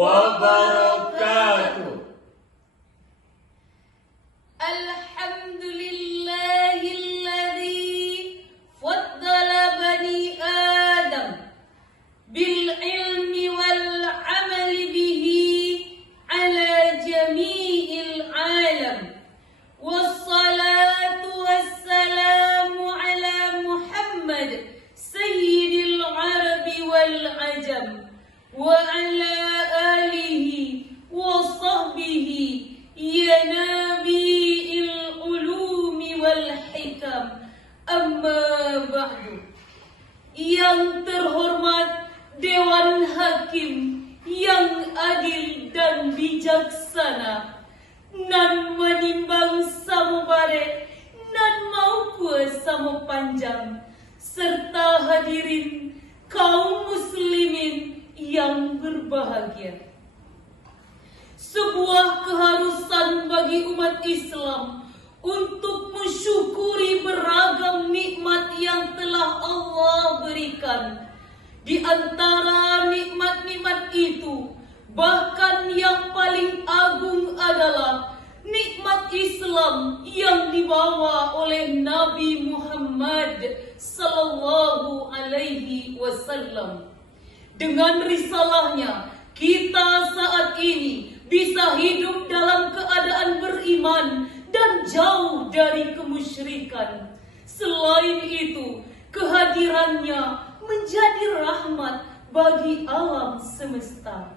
wabarakatuh. Alhamdulillahilladzi faddala bani Adam bil ilmi wal amali bihi ala jami'il alam. Wassalatu wassalamu ala Muhammad sayyidil arabi wal ajam wa ala alihi wa sahbihi ya nabi'il ulumi wal hikam. Amma ba'du. Yang terhormat Dewan Hakim yang adil dan bijaksana, nan menimbang samubare, nan mau kuasa panjang, serta hadirin kaum muslimin yang berbahagia. Sebuah keharusan bagi umat Islam untuk mensyukuri beragam nikmat yang telah Allah berikan. Di antara nikmat-nikmat itu, bahkan yang paling agung adalah nikmat Islam yang dibawa oleh Nabi Muhammad sallallahu alaihi wasallam. Dengan risalahnya, kita saat ini bisa hidup dalam keadaan beriman dan jauh dari kemusyrikan. Selain itu, kehadirannya menjadi rahmat bagi alam semesta.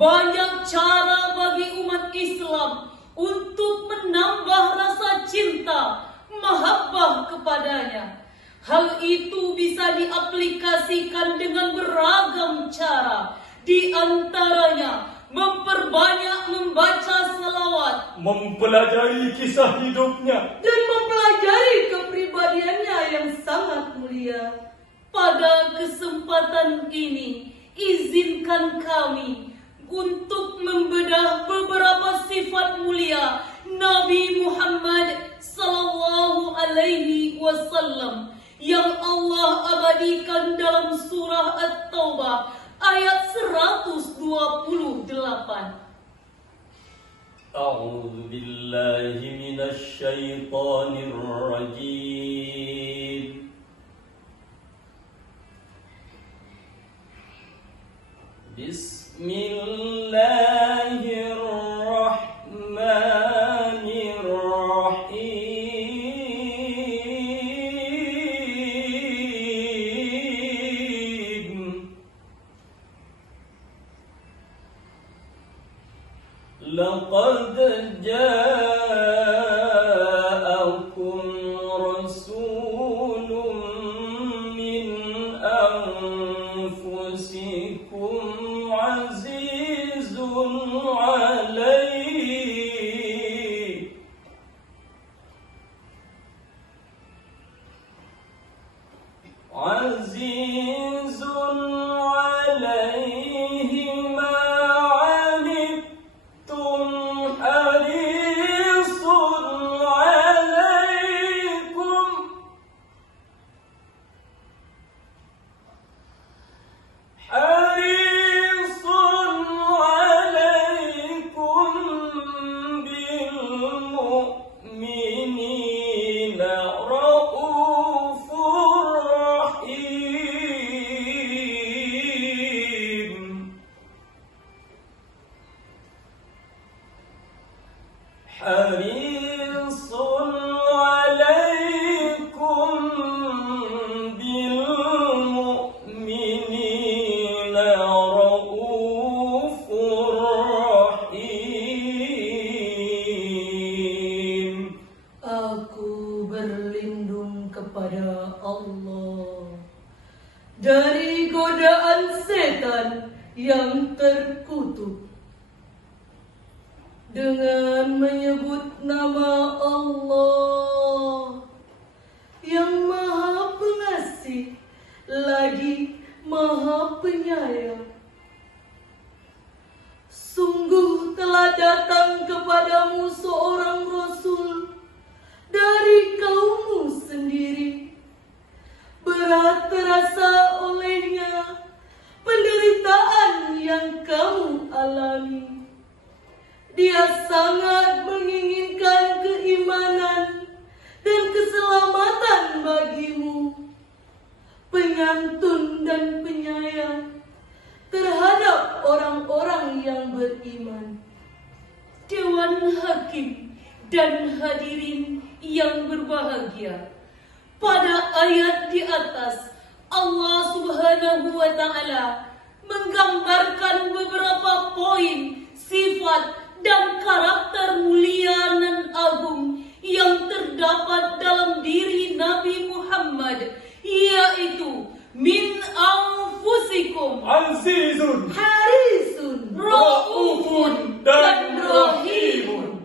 Banyak cara bagi umat Islam untuk menambah rasa cinta, mahabbah kepadanya. Hal itu bisa diaplikasikan dengan beragam cara. Di antaranya, memperbanyak membaca salawat, mempelajari kisah hidupnya, dan mempelajari kepribadiannya yang sangat mulia. Pada kesempatan ini, izinkan kami untuk membedah beberapa sifat mulia Nabi Muhammad sallallahu alaihi wasallam yang Allah abadikan dalam surah At-Taubah ayat 128. A'udzu billahi minasy syaithanir rajim. Bismillahirrahmanirrahim. Laqad ja'akum rasulun min anfusikum azizun alaihi ma anittum harisun alaikum bil mu'minina raufur rahim. Harisun alaikum bil mu'minina raufur rahim. Aku berlindung kepada Allah dari godaan setan yang terkutuk dengan menyebut nama Allah yang Maha Pengasih lagi Maha Penyayang. Sungguh telah datang kepadamu seorang Rasul dari kaummu sendiri. Berat terasa olehnya penderitaan yang kamu alami. Dia sangat menginginkan keimanan dan keselamatan bagimu, penyantun dan penyayang terhadap orang-orang yang beriman. Dewan Hakim dan hadirin yang berbahagia, pada ayat di atas Allah Subhanahu wa Ta'ala menggambarkan beberapa poin, sifat dan karakter mulia dan agung yang terdapat dalam diri Nabi Muhammad, yaitu min anfusikum azizun, harisun, raufun, dan rahimun.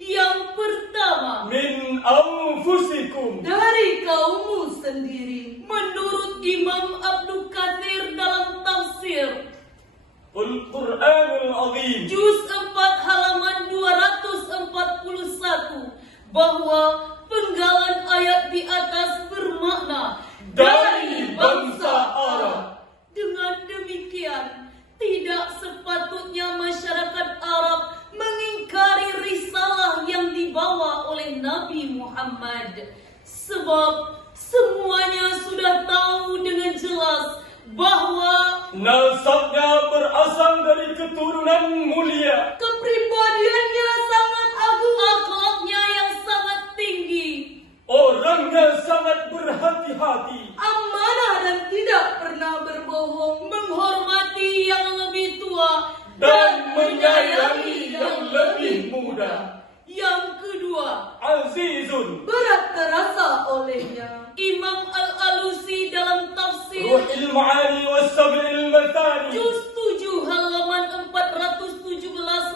Yang pertama, Min anfusikum, dari kaummu sendiri. Menurut Imam Abdul Katsir dalam tafsir Al-Quranul Azim, Juz 4 halaman 241, bahwa penggalan ayat di atas bermakna dari bangsa Arab. Dengan demikian, tidak sepatutnya masyarakat Arab mengingkari risalah yang dibawa oleh Nabi Muhammad. Sebab semuanya sudah tahu dengan jelas bahwa Nasabnya berasal dari keturunan mulia, kepribadiannya sangat agung, akhlaknya yang sangat tinggi, orangnya sangat berhati-hati, amanah dan tidak pernah berbohong, menghormati yang lebih tua dan menyayangi yang lebih muda. Yang kedua, Azizun, berat terasa olehnya. Imam Al-Alusi dalam tafsir Ruhil Ma'ani wa Sab'il Mathani, Juz 7 halaman 417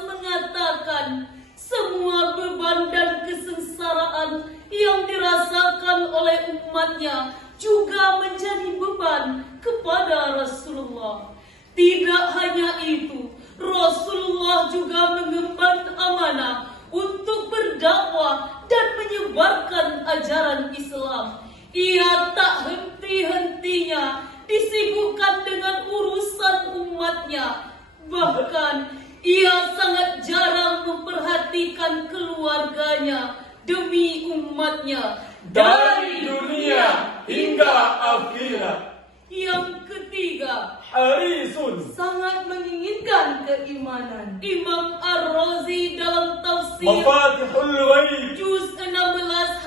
mengatakan, semua beban dan kesengsaraan yang dirasakan oleh umatnya juga menjadi beban kepada Rasulullah. Tidak hanya itu, Rasulullah juga mengemban amanah untuk berdakwah dan menyebarkan ajaran Islam. Ia tak henti-hentinya disibukkan dengan urusan umatnya. Bahkan ia sangat jarang memperhatikan keluarganya demi umatnya dari dunia hingga akhirat. Yang ketiga, Harisun, sangat menginginkan keimanan. Imam Ar-Razi dalam tafsir Mafatihul Ghaib, Juz 16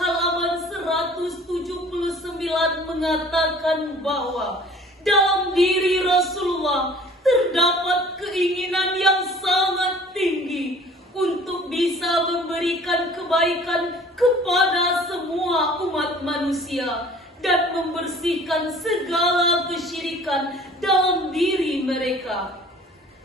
halaman 179 mengatakan bahwa dalam diri Rasulullah terdapat keinginan yang sangat tinggi untuk bisa memberikan kebaikan kepada semua umat manusia dan membersihkan segala kesyirikan dalam diri mereka.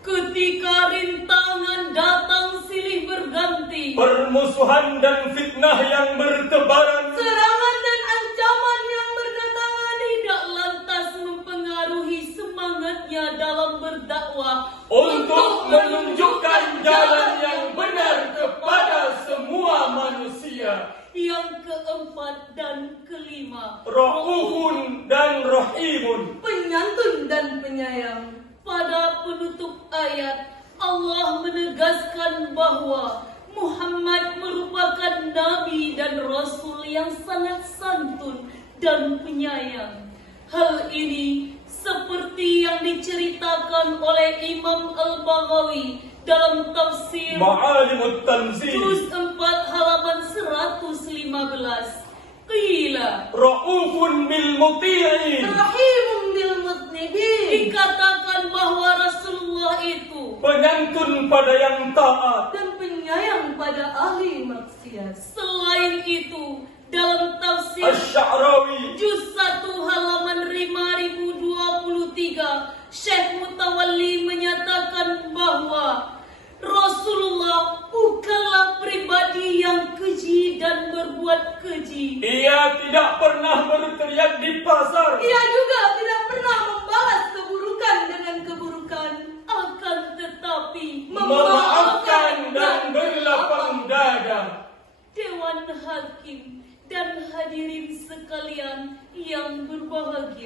Ketika rintangan datang silih berganti, permusuhan dan fitnah yang bertebaran, serangan dan ancaman yang berdatangan tidak lantas mempengaruhi semangatnya dalam berdakwah untuk menunjukkan jalan yang benar kepada semua manusia. Yang keempat dan kelima, Raufun dan Rahimun, penyantun dan penyayang. Pada penutup ayat, Allah menegaskan bahwa Muhammad merupakan Nabi dan Rasul yang sangat santun dan penyayang. Hal ini seperti yang diceritakan oleh Imam Al-Baghawi dalam tafsir Ma'alimut Tanzil, Juz 4 halaman 115. Qila Raufun bil muti'in, Rahimun bil mudnibin. Dikatakan bahwa Rasulullah itu penyantun pada yang taat dan penyayang pada ahli maksiat. Selain itu, dalam tafsir Asy-Sya'rawi, Juz 1 halaman 5023, Syekh Mutawalli menyatakan bahwa Rasulullah bukanlah pribadi yang keji dan berbuat keji. ia tidak pernah berteriak di pasar, Ia juga tidak pernah membalas keburukan dengan keburukan. Akan tetapi memaafkan dan berlapang dada. Dewan Hakim dan hadirin sekalian yang berbahagia,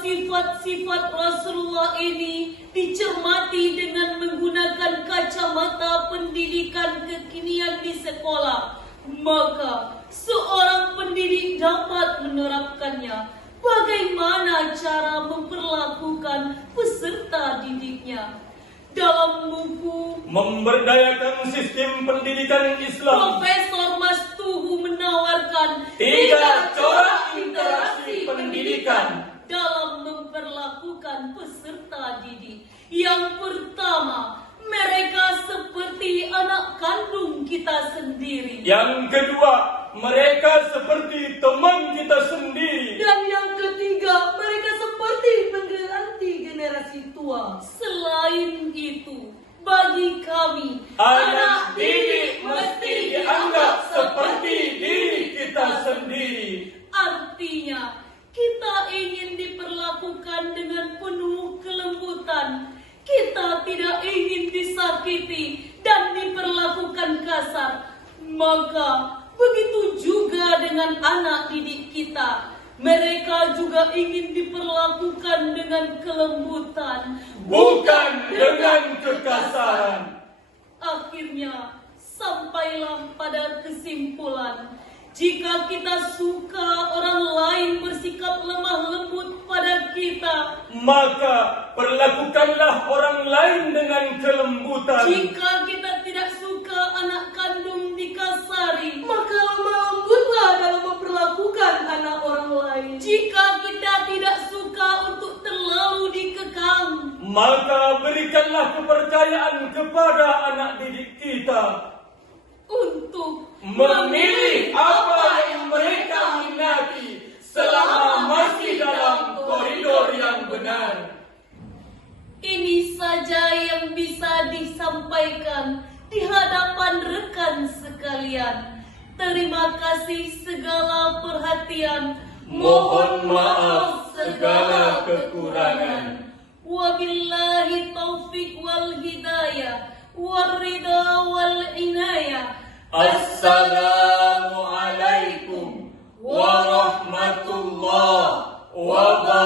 sifat-sifat Rasulullah ini dicermati dengan menggunakan kacamata pendidikan kekinian di sekolah, maka seorang pendidik dapat menerapkannya. Bagaimana cara memperlakukan peserta didiknya? Dalam buku Memberdayakan Sistem Pendidikan Islam, Profesor Mastuhu menawarkan 3 corak interaksi pendidikan dalam memperlakukan peserta didik. Yang pertama, mereka seperti anak kandung kita sendiri. Yang kedua, mereka seperti teman kita sendiri. Dan yang ketiga, mereka seperti pengganti generasi tua. Selain itu, bagi kami, Anak didik mesti dianggap seperti diri kita sendiri. artinya, kita ingin diperlakukan dengan penuh kelembutan. Kita tidak ingin disakiti dan diperlakukan kasar. Maka begitu juga dengan anak didik kita. Mereka juga ingin diperlakukan dengan kelembutan, Bukan dengan kekasaran. Akhirnya, sampailah pada kesimpulan, jika kita suka orang lain bersikap lemah lembut pada kita, Maka perlakukanlah orang lain dengan kelembutan. jika kita tidak suka anak kandung dikasari, maka lemah lembutlah dalam memperlakukan anak orang lain. Jika kita tidak suka untuk terlalu dikekang, Maka berikanlah kepercayaan kepada anak didik kita untuk memilih apa yang mereka minati selama masih dalam koridor yang benar. ini saja yang bisa disampaikan di hadapan rekan sekalian. Terima kasih segala perhatian. Mohon maaf segala kekurangan. Wabillahi taufik wal hidayah, warida wal inayah. Assalamualaikum warahmatullahi wabarakatuh.